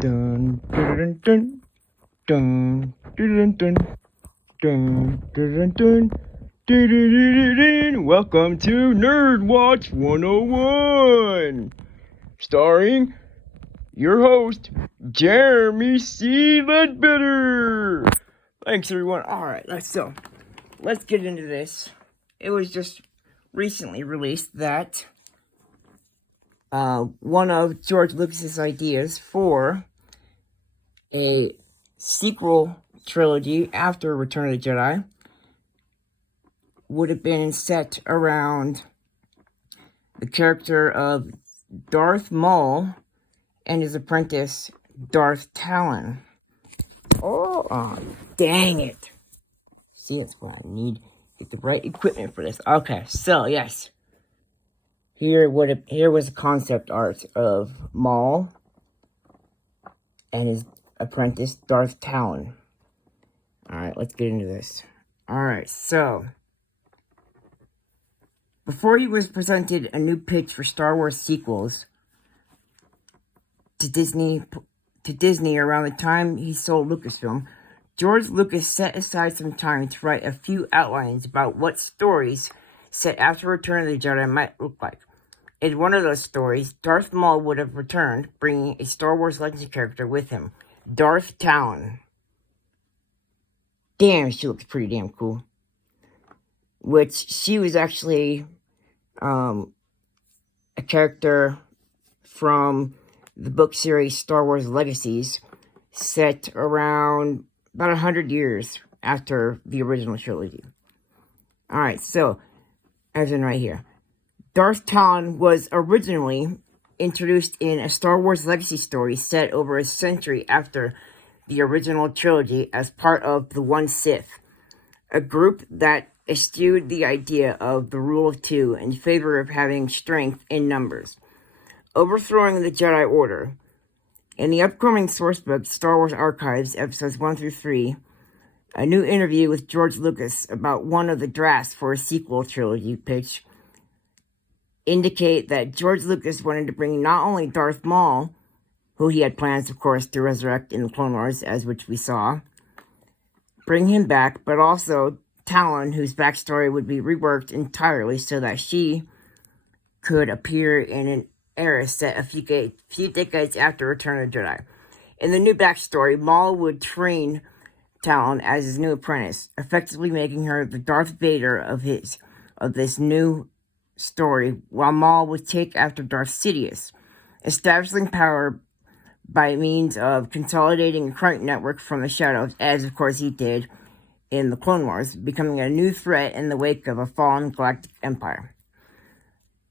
Dun dun dun dun dun dun dun dun dun dun. Welcome to Nerd Watch 101, starring your host Jeremy C. Ledbetter. Thanks, everyone. All right, let's get into this. It was just recently released that one of George Lucas's ideas for a sequel trilogy after Return of the Jedi would have been set around the character of Darth Maul and his apprentice, Darth Talon. Oh, dang it. See, that's what I need. Get the right equipment for this. Okay, so, yes. Here was a concept art of Maul and his apprentice, Darth Talon. Alright, let's get into this. Alright, so before he was presented a new pitch for Star Wars sequels to Disney around the time he sold Lucasfilm, George Lucas set aside some time to write a few outlines about what stories set after Return of the Jedi might look like. In one of those stories, Darth Maul would have returned, bringing a Star Wars Legends character with him, Darth Talon. Damn, she looks pretty damn cool. Which, she was actually a character from the book series Star Wars Legacies, set around about 100 years after the original trilogy. Alright, so, as in right here. Darth Talon was originally introduced in a Star Wars Legacy story set over a century after the original trilogy as part of the One Sith, a group that eschewed the idea of the rule of two in favor of having strength in numbers, overthrowing the Jedi Order. In the upcoming sourcebook, Star Wars Archives, episodes 1 through 3, a new interview with George Lucas about one of the drafts for a sequel trilogy pitch indicate that George Lucas wanted to bring not only Darth Maul, who he had plans, of course, to resurrect in the Clone Wars, as which we saw, bring him back, but also Talon, whose backstory would be reworked entirely so that she could appear in an era set a few decades after Return of the Jedi. In the new backstory, Maul would train Talon as his new apprentice, effectively making her the Darth Vader of this new story, while Maul would take after Darth Sidious, establishing power by means of consolidating a current network from the shadows, as of course he did in the Clone Wars, becoming a new threat in the wake of a fallen galactic empire.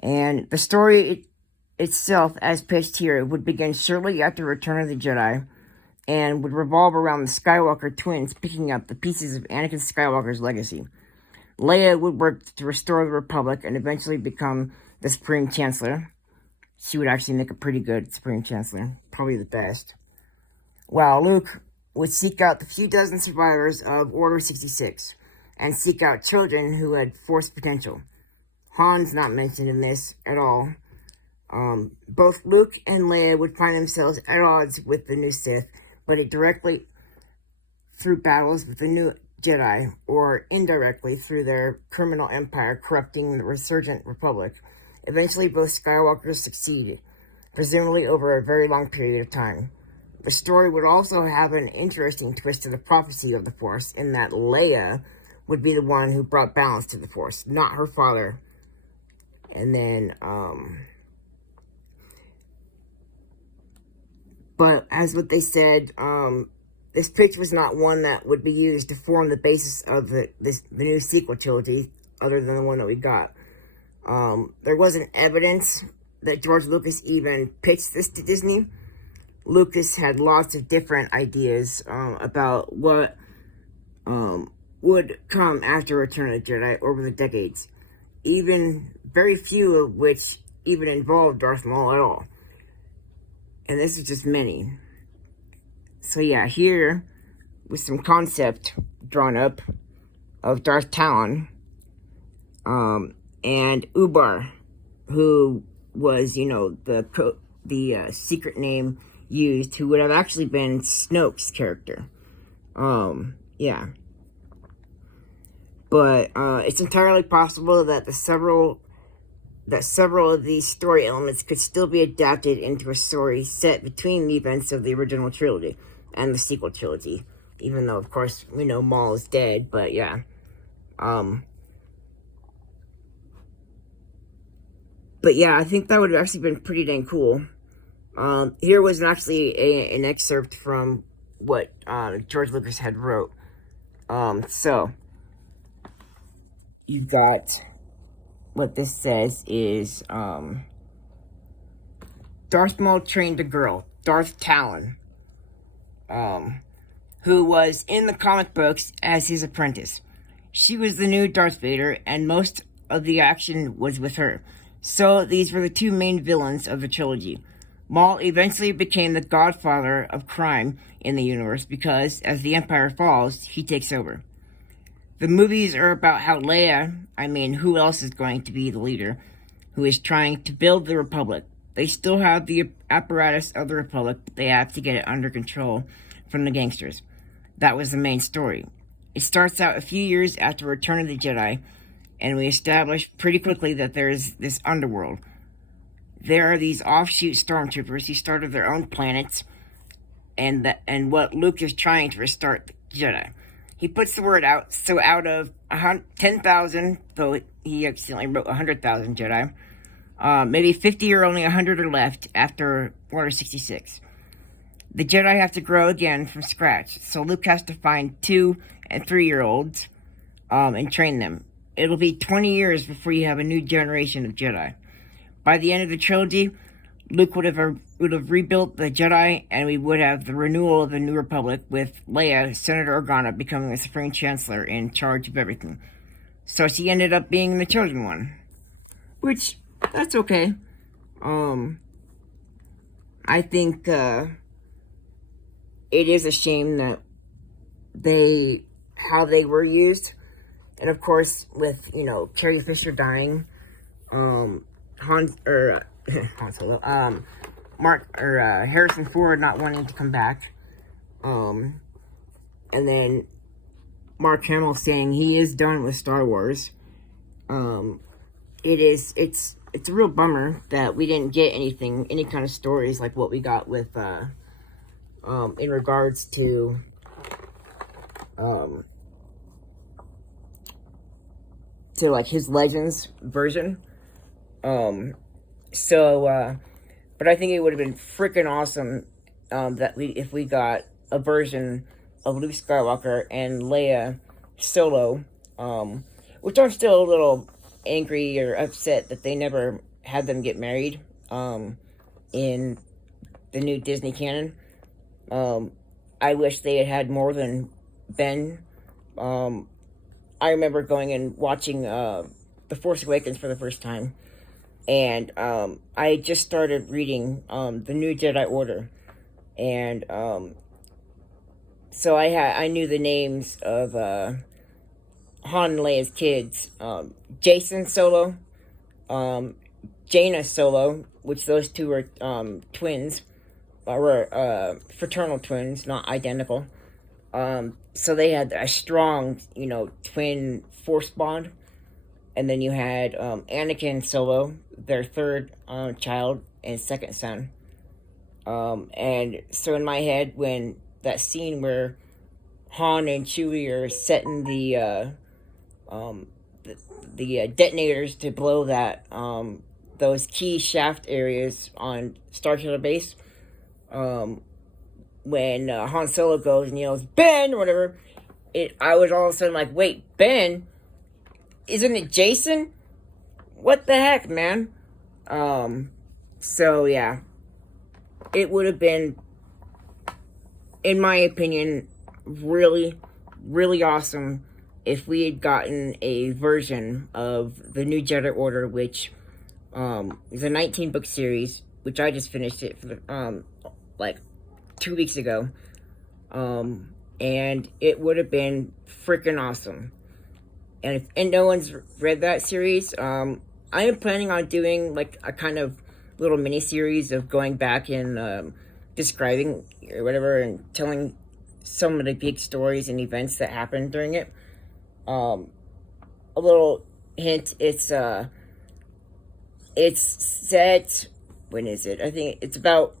And the story itself, as pitched here, would begin shortly after Return of the Jedi, and would revolve around the Skywalker twins picking up the pieces of Anakin Skywalker's legacy. Leia would work to restore the Republic and eventually become the Supreme Chancellor. She would actually make a pretty good Supreme Chancellor, probably the best. While Luke would seek out the few dozen survivors of Order 66 and seek out children who had Force potential. Han's not mentioned in this at all. Both Luke and Leia would find themselves at odds with the new Sith, but it directly through battles with the new Jedi, or indirectly through their criminal empire corrupting the resurgent Republic. Eventually, both Skywalkers succeeded, presumably over a very long period of time. The story would also have an interesting twist to the prophecy of the Force, in that Leia would be the one who brought balance to the Force, not her father. And then, but as what they said, this pitch was not one that would be used to form the basis of the new sequel trilogy, other than the one that we got. There wasn't evidence that George Lucas even pitched this to Disney. Lucas had lots of different ideas about what would come after Return of the Jedi over the decades, even very few of which even involved Darth Maul at all. And this is just many. So yeah, here with some concept drawn up of Darth Talon, and Ubar, who was, the secret name used, who would have actually been Snoke's character. Yeah. But it's entirely possible that several of these story elements could still be adapted into a story set between the events of the original trilogy and the sequel trilogy. Even though, of course, we know Maul is dead, but yeah. But yeah, I think that would have actually been pretty dang cool. Here was actually an excerpt from what George Lucas had wrote. So, you've got, what this says is, Darth Maul trained a girl, Darth Talon, who was in the comic books as his apprentice. She was the new Darth Vader, and most of the action was with her. So these were the two main villains of the trilogy. Maul eventually became the godfather of crime in the universe because, as the Empire falls, he takes over. The movies are about how Leia, who else is going to be the leader, who is trying to build the Republic. They still have the apparatus of the Republic, but they have to get it under control from the gangsters. That was the main story. It starts out a few years after Return of the Jedi, and we establish pretty quickly that there's this underworld. There are these offshoot stormtroopers who started their own planets, and what Luke is trying to restart the Jedi. He puts the word out, so out of 10,000, though he accidentally wrote 100,000 Jedi, maybe 50 or only 100 are left after Order 66. The Jedi have to grow again from scratch, so Luke has to find 2- and 3-year-olds and train them. It'll be 20 years before you have a new generation of Jedi. By the end of the trilogy, Luke would have rebuilt the Jedi, and we would have the renewal of the New Republic with Leia, Senator Organa, becoming the Supreme Chancellor in charge of everything. So she ended up being the chosen one. Which, that's okay. I think it is a shame that how they were used. And of course, with, Carrie Fisher dying, Harrison Ford not wanting to come back, and then Mark Hamill saying he is done with Star Wars. It's a real bummer that we didn't get any kind of stories like what we got with, in regards to, like his Legends version. But I think it would have been freaking awesome if we got a version of Luke Skywalker and Leia solo, which I'm still a little angry or upset that they never had them get married in the new Disney canon. I wish they had more than Ben. I remember going and watching The Force Awakens for the first time, and I just started reading the New Jedi Order, and so I knew the names of Han and Leia's kids, Jason Solo, Jaina Solo, which those two were twins, or fraternal twins, not identical. So they had a strong, twin force bond. And then you had Anakin Solo, their third child and second son. And so in my head, when that scene where Han and Chewie are setting the detonators to blow those key shaft areas on Star Killer Base, when Han Solo goes and yells, "Ben!" or whatever, I was all of a sudden like, wait, Ben? Isn't it Jason? What the heck, man? So yeah. It would have been, in my opinion, really, really awesome if we had gotten a version of the New Jedi Order, which is a 19-book series, which I just finished it for like 2 weeks ago. And it would have been freaking awesome. And if no one's read that series, I am planning on doing like a kind of little mini series of going back and describing or whatever and telling some of the big stories and events that happened during it. A little hint, it's set, when is it? I think it's about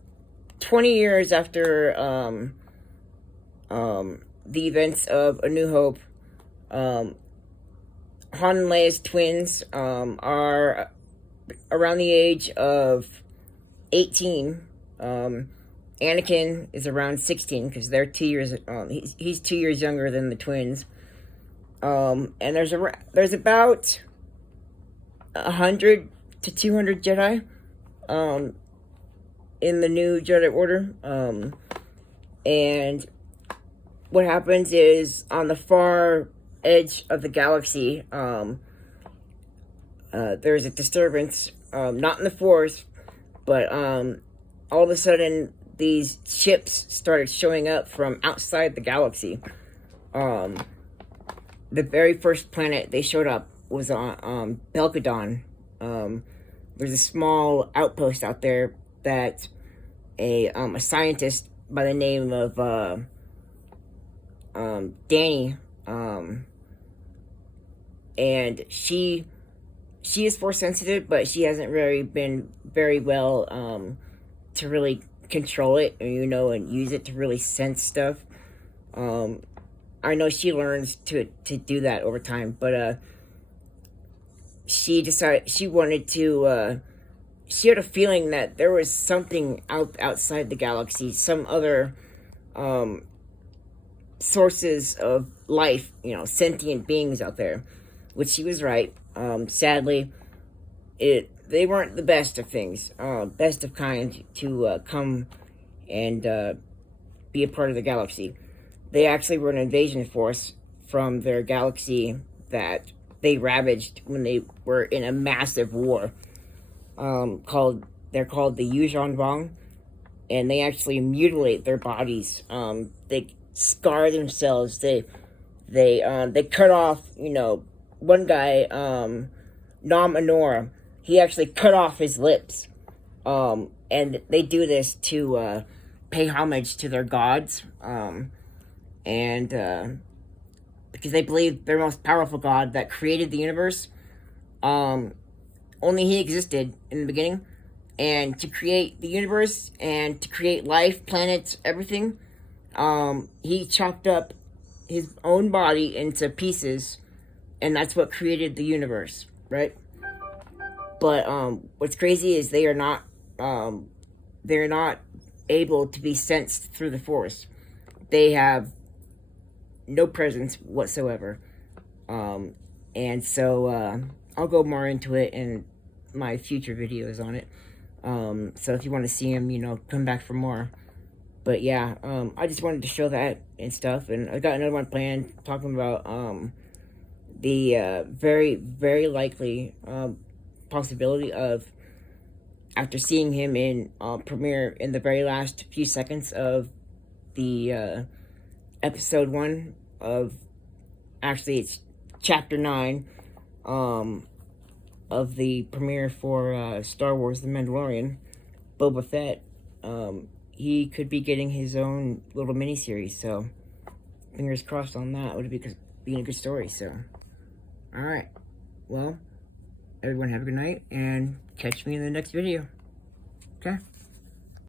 20 years after the events of A New Hope. Han and Leia's twins are around the age of 18. Anakin is around 16 because they're 2 years. He's 2 years younger than the twins. And there's about 100 to 200 Jedi in the new Jedi Order. And what happens is, on the far edge of the galaxy, there's a disturbance, not in the Force, but all of a sudden these ships started showing up from outside the galaxy. The very first planet they showed up was on Belkadon. There's a small outpost out there that a scientist by the name of Danny, and she is Force sensitive, but she hasn't really been very well to really control it, and use it to really sense stuff. I know she learns to do that over time, but she decided she wanted to. She had a feeling that there was something outside the galaxy, some other sources of life, sentient beings out there, which she was right. Sadly, they weren't the best of things, best of kind to come and be a part of the galaxy. They actually were an invasion force from their galaxy that they ravaged when they were in a massive war. They're called the Yuuzhan Vong, and they actually mutilate their bodies. They scar themselves. They cut off, one guy, Nom Anora, he actually cut off his lips. And they do this to pay homage to their gods. And because they believe their most powerful god that created the universe, only he existed in the beginning. And to create the universe and to create life, planets, everything, he chopped up his own body into pieces, and that's what created the universe, right? But what's crazy is they're not able to be sensed through the Force. They have no presence whatsoever. And so I'll go more into it in my future videos on it. So if you want to see him, come back for more. But yeah, I just wanted to show that and stuff. And I got another one planned talking about the very, very likely possibility of, after seeing him in premiere in the very last few seconds of the episode 1 of, actually it's chapter 9 of the premiere for Star Wars The Mandalorian, Boba Fett, he could be getting his own little miniseries, so fingers crossed on that. It would be being a good story, so. Alright, well, everyone have a good night, and catch me in the next video. Okay?